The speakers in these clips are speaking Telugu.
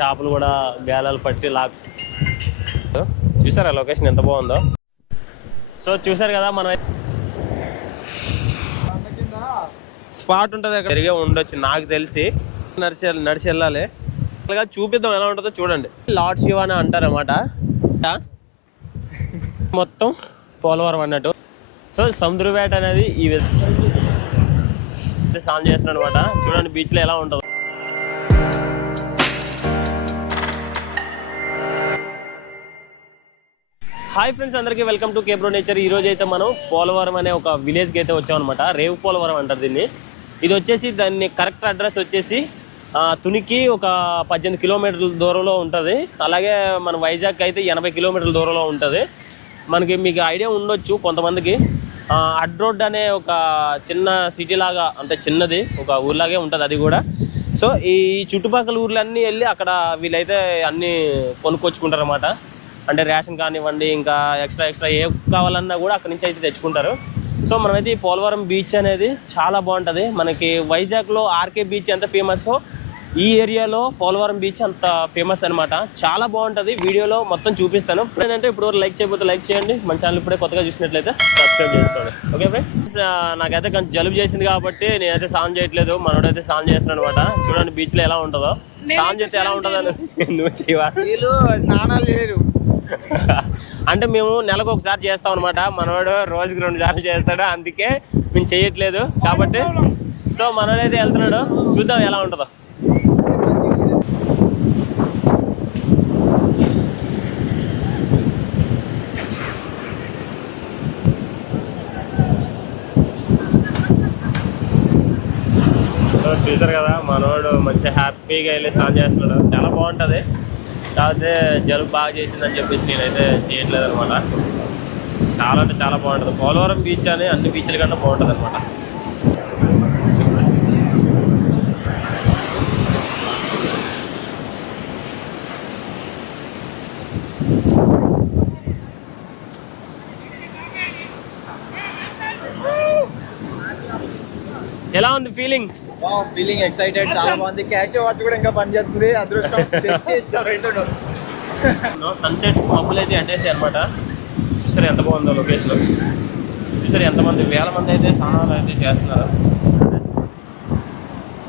చేపలు కూడా గేలాలు పట్టి లాక్ చూసారా లొకేషన్ ఎంత బాగుందో? సో చూసారు కదా మనం స్పాట్ ఉంటుంది అక్కడ. తిరిగే ఉండొచ్చు నాకు తెలిసి. నడిచి నడిచి వెళ్ళాలి అలాగా చూపిద్దాం ఎలా ఉంటుందో చూడండి. లార్డ్ శివ అని అంటారన్నమాట. మొత్తం పోలవరం అన్నట్టు. సో సముద్రవేట అనేది ఈ విధంగా సాల్వ్ చేస్తున్నాడు అనమాట చూడండి బీచ్లో ఎలా ఉంటుందో. హాయ్ ఫ్రెండ్స్ అందరికీ వెల్కమ్ టు కేబ్రో నేచర్. ఈ రోజు అయితే మనం పోలవరం అనే ఒక విలేజ్కి అయితే వచ్చామన్నమాట. రేవు పోలవరం అంటారు దీన్ని. ఇది వచ్చేసి దాన్ని కరెక్ట్ అడ్రస్ వచ్చేసి తునికి ఒక పద్దెనిమిది కిలోమీటర్ల దూరంలో ఉంటుంది. అలాగే మన వైజాగ్ అయితే ఎనభై కిలోమీటర్ల దూరంలో ఉంటుంది. మనకి మీకు ఐడియా ఉండొచ్చు కొంతమందికి. అడ్ రోడ్ అనే ఒక చిన్న సిటీ లాగా అంటే చిన్నది ఒక ఊర్లాగే ఉంటుంది అది కూడా. సో ఈ చుట్టుపక్కల ఊర్లన్నీ వెళ్ళి అక్కడ వీళ్ళైతే అన్నీ కొనుక్కొచ్చుకుంటారు అనమాట అంటే రేషన్ కానివ్వండి ఇంకా ఎక్స్ట్రా ఎక్స్ట్రా ఏ కావాలన్నా కూడా అక్కడి నుంచి అయితే తెచ్చుకుంటారు. సో మనమైతే ఈ పోలవరం బీచ్ అనేది చాలా బాగుంటుంది. మనకి వైజాగ్లో ఆర్కే బీచ్ ఎంత ఫేమస్ ఈ ఏరియాలో పోలవరం బీచ్ అంత ఫేమస్ అన్నమాట. చాలా బాగుంటుంది. వీడియోలో మొత్తం చూపిస్తాను. ఏంటంటే ఇప్పుడు లైక్ చేయకపోతే లైక్ చేయండి. మన ఛానల్ ఇప్పుడే కొత్తగా చూసినట్లయితే సబ్స్క్రైబ్ చేసుకోండి. ఓకే ఫ్రెండ్స్ నాకైతే కొంచెం జలుబు చేసింది కాబట్టి నేనైతే సాన్ చేయట్లేదు. మనోడైతే సాన్ చేస్తున్నాను అనమాట చూడండి బీచ్లో ఎలా ఉంటుందో. సాన్ చేస్తే ఎలా ఉంటుందో నువ్వు చేయవా? స్నానాలు చేయరు. అంటే మేము నెలకు ఒకసారి చేస్తాం అనమాట మనవాడు రోజుకి రెండు సార్లు చేస్తాడు అందుకే మేము చేయట్లేదు. కాబట్టి సో మనోడైతే వెళ్తున్నాడు. చూద్దాం ఎలా ఉంటుందో. సో చూసారు కదా మనోడు మంచి హ్యాపీగా వెళ్ళి స్నానం చేస్తున్నాడు. చాలా బాగుంటుంది. కాకపోతే జలుబు బాగా చేసిందని చెప్పేసి నేనైతే చేయట్లేదు అనమాట చాలా అంటే చాలా బాగుంటుంది. పోలవరం బీచ్ అని అన్ని బీచ్ల కన్నా బాగుంటుంది అనమాట ఎలా ఉంది ఫీలింగ్ ఫీలింగ్ ఎక్సైటెడ్ చాలా బాగుంది. క్యాష్ వాచ్ కూడా ఇంకా పనిచేస్తుంది. అదృష్టం. టెస్ట్ చేస్తాం. రెండు సన్సెట్ మబ్బులు అయితే అడ్డేసాయి అనమాట. చూసారు ఎంత బాగుందో లొకేషన్ చూసారు ఎంతమంది వేల మంది అయితే స్నానాలు అయితే చేస్తున్నారు.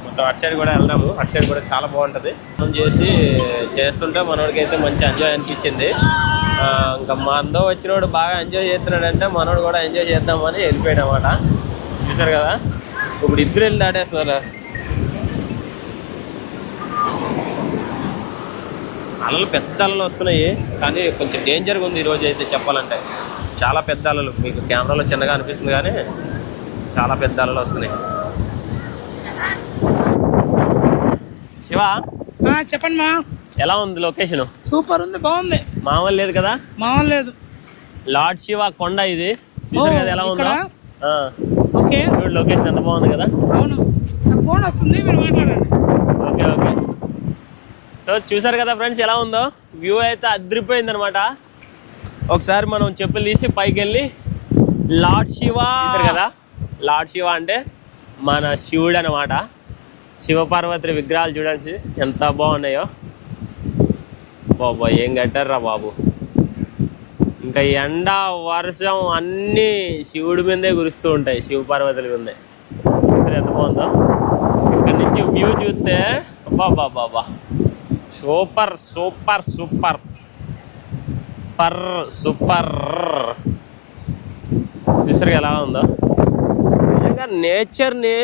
మొత్తం అటు సైడ్ కూడా వెళ్దాము. అటు సైడ్ కూడా చాలా బాగుంటుంది. మనం చేసి చేస్తుంటే మనోడికి అయితే మంచి ఎంజాయ్ అనిపించింది. ఇంకా మా అందరూ వచ్చినోడు బాగా ఎంజాయ్ చేస్తున్నాడంటే మనోడు కూడా ఎంజాయ్ చేద్దామని వెళ్ళిపోయాడు అనమాట చూసారు కదా? ఇప్పుడు ఇద్దరు వెళ్ళి దాటేస్తున్నారు అలలు పెద్ద అలలు వస్తున్నాయి కానీ కొంచెం డేంజర్గా ఉంది ఈరోజు అయితే చెప్పాలంటే. చాలా పెద్ద అలలు. మీకు కెమెరాలో చిన్నగా అనిపిస్తుంది కానీ చాలా పెద్ద అలలు వస్తున్నాయి. శివ? చెప్పండి మా. ఎలా ఉంది లొకేషన్ సూపర్ ఉంది బాగుంది. మామూలు లేదు కదా? మామూలు లేదు. లార్డ్ శివ కొండ ఇది. చూసారు కదా ఎలా ఉందో? ఓకే. చూడు లొకేషన్ ఎంత బాగుంది కదా. అవును. ఫోన్ వస్తుంది మీరు మాట్లాడండి. Okay okay. సో చూసారు కదా ఫ్రెండ్స్ ఎలా ఉందో? వ్యూ అయితే అదిరిపోయింది అనమాట ఒకసారి మనం చెప్పులు తీసి పైకి వెళ్ళి లార్డ్ శివ. చూసారు కదా? లార్డ్ శివ అంటే మన శివుడు అనమాట. శివపార్వతి విగ్రహాలు చూడండి ఎంత బాగున్నాయో. బాబా ఏం కట్టారా బాబు? ఇంకా ఎండ వర్షం అన్నీ శివుడి మీదే కురుస్తూ ఉంటాయి శివపార్వతుల మీదే. సరే ఎంత బాగుందో? ఇక్కడ నుంచి వ్యూ చూస్తే బాబా బాబా సూపర్ సూపర్ సూపర్. పర్ సూపర్. చూసారు ఎలా ఉందో? నిజంగా నేచర్ని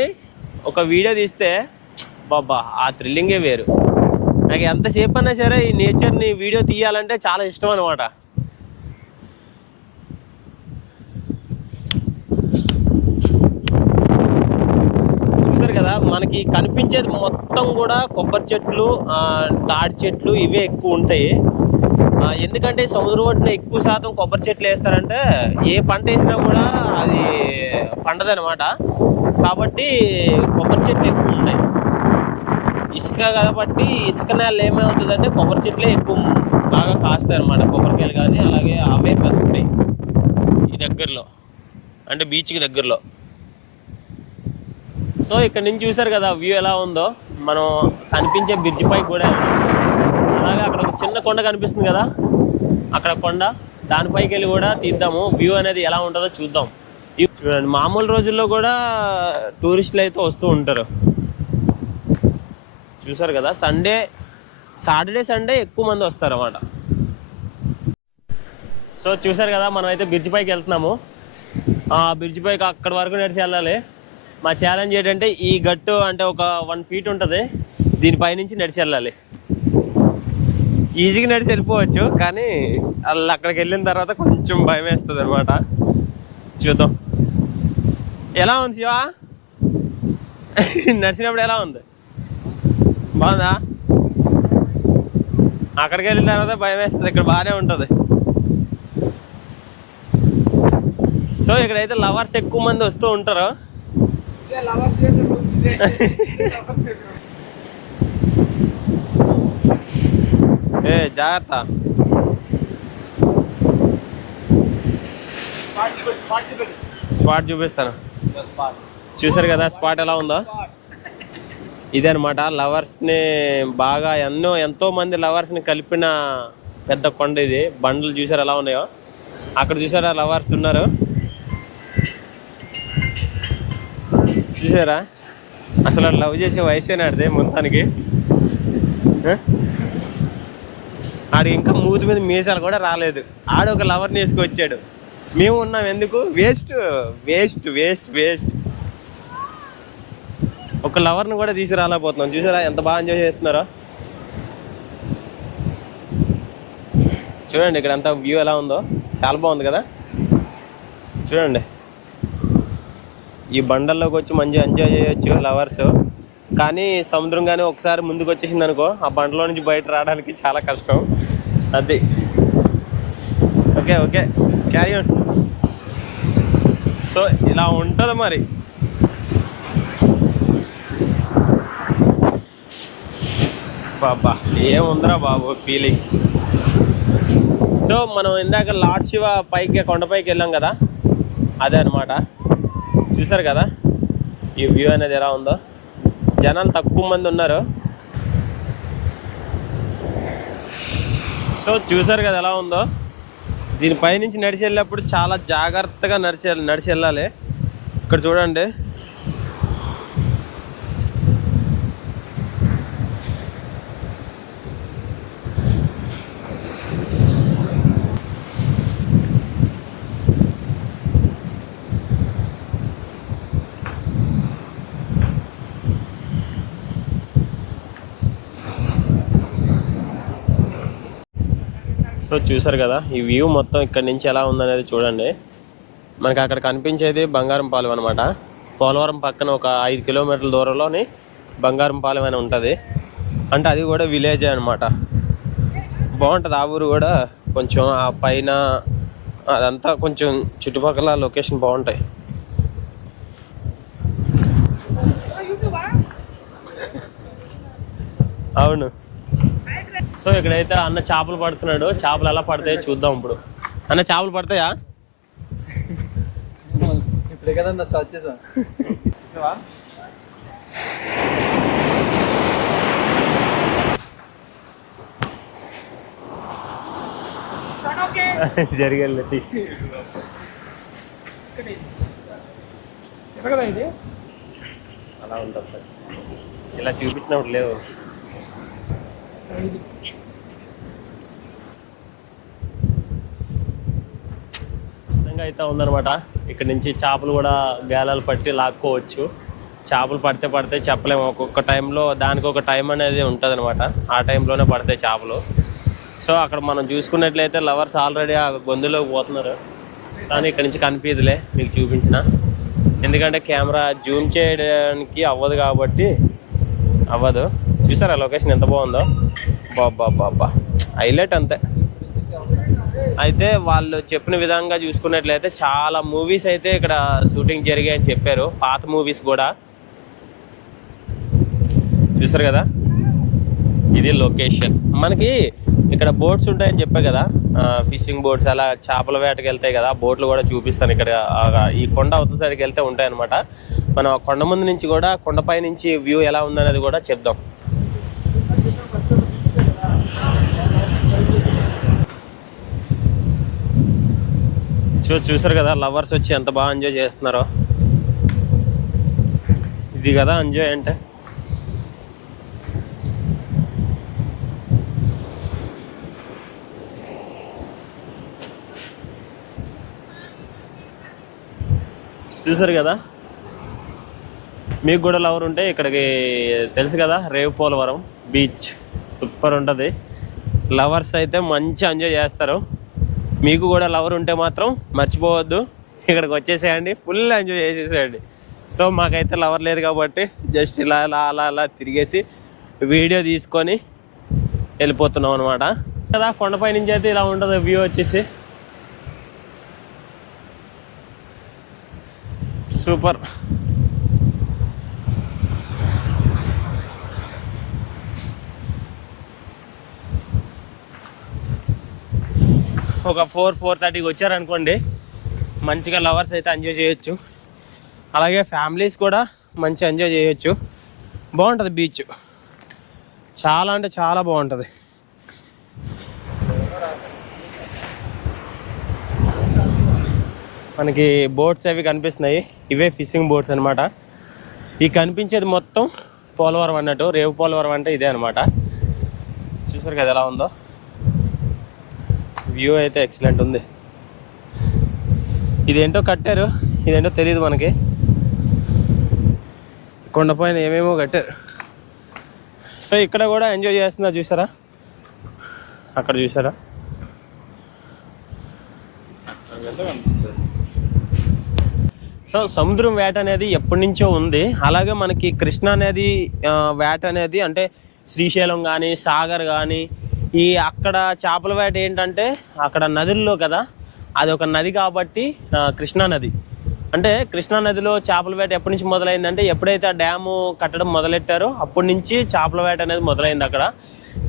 ఒక వీడియో తీస్తే బాబా ఆ థ్రిల్లింగే వేరు. నాకు ఎంతసేపు అయినా సరే ఈ నేచర్ని వీడియో తీయాలంటే చాలా ఇష్టం అనమాట చూసారు కదా మనకి కనిపించేది మొత్తం కూడా కొబ్బరి చెట్లు తాడి చెట్లు ఇవే ఎక్కువ ఉంటాయి. ఎందుకంటే సముద్రం ఒడ్డున ఎక్కువ శాతం కొబ్బరి చెట్లు వేస్తారంటే ఏ పంట వేసినా కూడా అది పండదనమాట కాబట్టి కొబ్బరి చెట్లు ఎక్కువ ఉన్నాయి ఇసుక కాబట్టి ఇసుక నేల ఏమవుతుందంటే కొబ్బరి చెట్లే ఎక్కువ బాగా కాస్తాయి అనమాట కొబ్బరికాయలు కానీ అలాగే అవే బతుకుతాయి ఈ దగ్గరలో. అంటే బీచ్కి దగ్గరలో. సో ఇక్కడ నుంచి చూసారు కదా వ్యూ ఎలా ఉందో? మనం కనిపించే బ్రిడ్జ్ పై కూడా కొండ కనిపిస్తుంది కదా అక్కడ కొండ. దానిపైకి వెళ్ళి కూడా తీద్దాము వ్యూ అనేది ఎలా ఉంటుందో చూద్దాం. చూడండి మామూలు రోజుల్లో కూడా టూరిస్టులు అయితే వస్తూ ఉంటారు. చూసారు కదా సండే సాటర్డే సండే ఎక్కువ మంది వస్తారు అన్నమాట సో చూసారు కదా మనం అయితే బ్రిడ్జ్ పైకి వెళ్తున్నాము. ఆ బ్రిడ్జ్ పైకి అక్కడ వరకు నడిచి వెళ్ళాలి. మా ఛాలెంజ్ ఏంటంటే ఈ గట్టు అంటే ఒక వన్ ఫీట్ ఉంటుంది. దీనిపై నుంచి నడిచి వెళ్ళాలి. ఈజీగా నడిచి వెళ్ళిపోవచ్చు కానీ వాళ్ళు అక్కడికి వెళ్ళిన తర్వాత కొంచెం భయం వేస్తుంది అనమాట చూద్దాం. ఎలా ఉంది శివా? నడిచినప్పుడు ఎలా ఉంది? బాగుందా? అక్కడికి వెళ్ళిన తర్వాత భయం వేస్తుంది ఇక్కడ బాగానే ఉంటుంది. సో ఇక్కడైతే లవర్స్ ఎక్కువ మంది వస్తూ ఉంటారు. ఏ జాగ్రత్త. స్పాట్ చూపిస్తాను. చూసారు కదా స్పాట్ ఎలా ఉందో? ఇదే అనమాట లవర్స్ని బాగా ఎన్నో ఎంతో మంది లవర్స్ని కలిపిన పెద్ద కొండ ఇది. బండ్లు చూసారు ఎలా ఉన్నాయో? అక్కడ చూసారా లవర్స్ ఉన్నారు? చూసారా? అసలు లవ్ చేసే వయసేనా ఆడితే మొత్తానికి. ఆడు ఆడికి ఇంకా మూతి మీద మీసాలు కూడా రాలేదు. ఆడు ఒక లవర్ని వేసుకొచ్చాడు. మేము ఉన్నాం ఎందుకు? వేస్ట్ వేస్ట్ వేస్ట్ వేస్ట్ ఒక లవర్ని కూడా తీసుకురాలేకపోతున్నాం. చూసారా? ఎంత బాగా ఎంజాయ్ చేస్తున్నారో. చూడండి ఇక్కడ అంతా వ్యూ ఎలా ఉందో. చాలా బాగుంది కదా? చూడండి. ఈ బండల్లోకి వచ్చి మంచిగా ఎంజాయ్ చేయొచ్చు లవర్స్ కానీ సముద్రం కానీ ఒకసారి ముందుకు వచ్చేసింది అనుకో ఆ బండలో నుంచి బయట రావడానికి చాలా కష్టం. అది. Okay okay carry on so ఇలా ఉంటుంది మరి. బాబా ఏముందిరా బాబు ఫీలింగ్ సో మనం ఇందాక లార్డ్ శివ పైకి కొండపైకి వెళ్ళాం కదా? అదే అనమాట చూసారు కదా? ఈ వ్యూ అనేది ఎలా ఉందో? జనాలు తక్కువ మంది ఉన్నారు. సో చూసారు కదా ఎలా ఉందో? దీనిపై నుంచి నడిచి వెళ్ళేప్పుడు చాలా జాగ్రత్తగా నడిచి నడిచి వెళ్ళాలి ఇక్కడ చూడండి. సో చూసారు కదా ఈ వ్యూ మొత్తం ఇక్కడ నుంచి ఎలా ఉందనేది చూడండి. మనకి అక్కడ కనిపించేది బంగారం పాలెం అనమాట పోలవరం పక్కన ఒక ఐదు కిలోమీటర్ల దూరంలోని బంగారం పాలెం అని ఉంటుంది. అంటే అది కూడా విలేజే అనమాట బాగుంటుంది ఆ ఊరు కూడా. కొంచెం ఆ పైన అదంతా కొంచెం చుట్టుపక్కల లొకేషన్ బాగుంటాయి. అవును. సో ఇక్కడైతే అన్న చేపలు పడుతున్నాడు. చేపలు ఎలా పడతాయో చూద్దాం ఇప్పుడు. అన్న చేపలు పడతాయా? ఇప్పుడే కదన్నా స్టార్ట్ చేసా అలా ఉంటుంది. ఇలా చూపించినప్పుడు లేవు. విధంగా అయితే ఉందన్నమాట. ఇక్కడ నుంచి చేపలు కూడా గేలాలు పట్టి లాక్కోవచ్చు. చేపలు పడితే పడితే చెప్పలేము. ఒక్కొక్క టైంలో దానికి ఒక టైం అనేది ఉంటుంది అనమాట ఆ టైంలోనే పడతాయి చేపలు. సో అక్కడ మనం చూసుకున్నట్లయితే లవర్స్ ఆల్రెడీ ఆ గొంతులోకి పోతున్నారు. కానీ ఇక్కడ నుంచి కనిపించదులే మీకు చూపించిన. ఎందుకంటే కెమెరా జూమ్ చేయడానికి అవ్వదు కాబట్టి అవ్వదు. చూసారా లొకేషన్ ఎంత బాగుందో? బాబా బాబా హైలైట్ అంతే. అయితే వాళ్ళు చెప్పిన విధంగా చూసుకున్నట్లయితే చాలా మూవీస్ అయితే ఇక్కడ షూటింగ్ జరిగాయని చెప్పారు. పాత మూవీస్ కూడా. చూసారు కదా? ఇది లొకేషన్ మనకి ఇక్కడ బోట్స్ ఉంటాయని చెప్పా కదా? ఫిషింగ్ బోట్స్ అలా చేపల వేటకి వెళ్తాయి కదా? బోట్లు కూడా చూపిస్తాను ఇక్కడ. ఈ కొండ అవతల సైడ్కి వెళ్తే ఉంటాయి అనమాట మనం ఆ కొండ ముందు నుంచి కూడా కొండపై నుంచి వ్యూ ఎలా ఉందనేది కూడా చెప్దాం. చూ చూసారు కదా లవర్స్ వచ్చి ఎంత బాగా ఎంజాయ్ చేస్తున్నారో. ఇది కదా ఎంజాయ్ అంటే. చూసారు కదా? మీకు కూడా లవర్ ఉంటే ఇక్కడికి తెలుసు కదా రేవు పోలవరం బీచ్. సూపర్ ఉంటుంది. లవర్స్ అయితే మంచి ఎంజాయ్ చేస్తారు. మీకు కూడా లవర్ ఉంటే మాత్రం మర్చిపోవద్దు. ఇక్కడికి వచ్చేసేయండి. ఫుల్ ఎంజాయ్ చేసేసేయండి. సో మాకైతే లవర్ లేదు కాబట్టి జస్ట్ ఇలా అలా అలా అలా తిరిగేసి వీడియో తీసుకొని వెళ్ళిపోతున్నాం అనమాట కదా కొండపై నుంచి అయితే ఇలా ఉంటుంది వ్యూ వచ్చేసి. సూపర్ ఒక ఫోర్ ఫోర్ థర్టీకి వచ్చారనుకోండి మంచిగా లవర్స్ అయితే ఎంజాయ్ చేయొచ్చు. అలాగే ఫ్యామిలీస్ కూడా మంచి ఎంజాయ్ చేయొచ్చు. బాగుంటుంది బీచ్ చాలా అంటే చాలా బాగుంటుంది. మనకి బోట్స్ అవి కనిపిస్తున్నాయి. ఇవే ఫిషింగ్ బోట్స్ అనమాట ఈ కనిపించేది మొత్తం పోలవరం అన్నట్టు రేవు పోలవరం అంటే ఇదే అనమాట చూసారు కదా ఎలా ఉందో? వ్యూ అయితే ఎక్సలెంట్ ఉంది. ఇదేంటో కట్టారు ఇదేంటో తెలియదు మనకి. కొండపైన ఏమేమో కట్టారు. సో ఇక్కడ కూడా ఎంజాయ్ చేస్తున్నా చూసారా? అక్కడ చూసారా? సో సముద్రం వేట అనేది ఎప్పటి నుంచో ఉంది. అలాగే మనకి కృష్ణ అనేది వేట అనేది అంటే శ్రీశైలం కానీ సాగర్ కానీ ఈ అక్కడ చేపల వేట ఏంటంటే అక్కడ నదుల్లో కదా అది ఒక నది కాబట్టి కృష్ణా నది. అంటే కృష్ణా నదిలో చేపల వేట ఎప్పటి నుంచి మొదలైందంటే ఎప్పుడైతే ఆ డ్యాము కట్టడం మొదలెట్టారో అప్పటి నుంచి చేపల వేట అనేది మొదలైంది అక్కడ.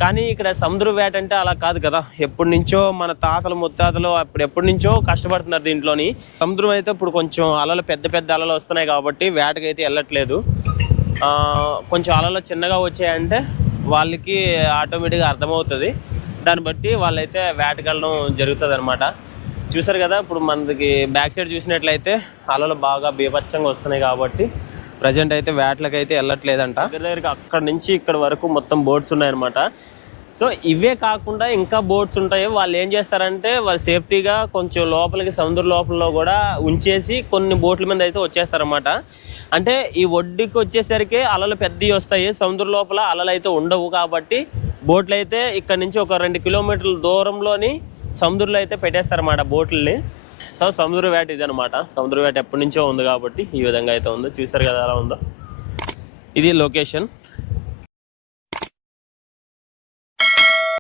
కానీ ఇక్కడ సముద్ర వేట అంటే అలా కాదు కదా. ఎప్పటి నుంచో మన తాతలు ముత్తాతలు అప్పుడు ఎప్పటి నుంచో కష్టపడుతున్నారు దీంట్లోని. సముద్రం అయితే ఇప్పుడు కొంచెం అలలు పెద్ద పెద్ద అలలు వస్తున్నాయి కాబట్టి వేటకైతే వెళ్ళట్లేదు. కొంచెం అలలు చిన్నగా వచ్చాయంటే వాళ్ళకి ఆటోమేటిక్గా అర్థమవుతుంది. దాన్ని బట్టి వాళ్ళైతే వేటకెళ్ళడం జరుగుతుంది అనమాట చూసారు కదా ఇప్పుడు మనకి బ్యాక్ సైడ్ చూసినట్లయితే అలలు బాగా బీభత్సంగా వస్తున్నాయి కాబట్టి ప్రజెంట్ అయితే వేటలకైతే వెళ్ళట్లేదంట. దగ్గర దగ్గరికి అక్కడ నుంచి ఇక్కడ వరకు మొత్తం బోట్స్ ఉన్నాయన్నమాట. సో ఇవే కాకుండా ఇంకా బోట్స్ ఉంటాయి. వాళ్ళు ఏం చేస్తారంటే వాళ్ళు సేఫ్టీగా కొంచెం లోపలికి సముద్ర లోపలలో కూడా ఉంచేసి కొన్ని బోట్ల మీద అయితే వచ్చేస్తారన్నమాట. అంటే ఈ ఒడ్డుకి వచ్చేసరికి అలలు పెద్దవి వస్తాయి. సముద్ర లోపల అలలు అయితే ఉండవు కాబట్టి బోట్లు అయితే ఇక్కడ నుంచి ఒక రెండు కిలోమీటర్ల దూరంలోని సముద్రంలో అయితే పెట్టేస్తారన్నమాట బోట్లని. సో సముద్ర వేట ఇది అనమాట సముద్ర వేట ఎప్పటి నుంచో ఉంది కాబట్టి ఈ విధంగా అయితే ఉంది. చూసారు కదా అలా ఉందో? ఇది లొకేషన్.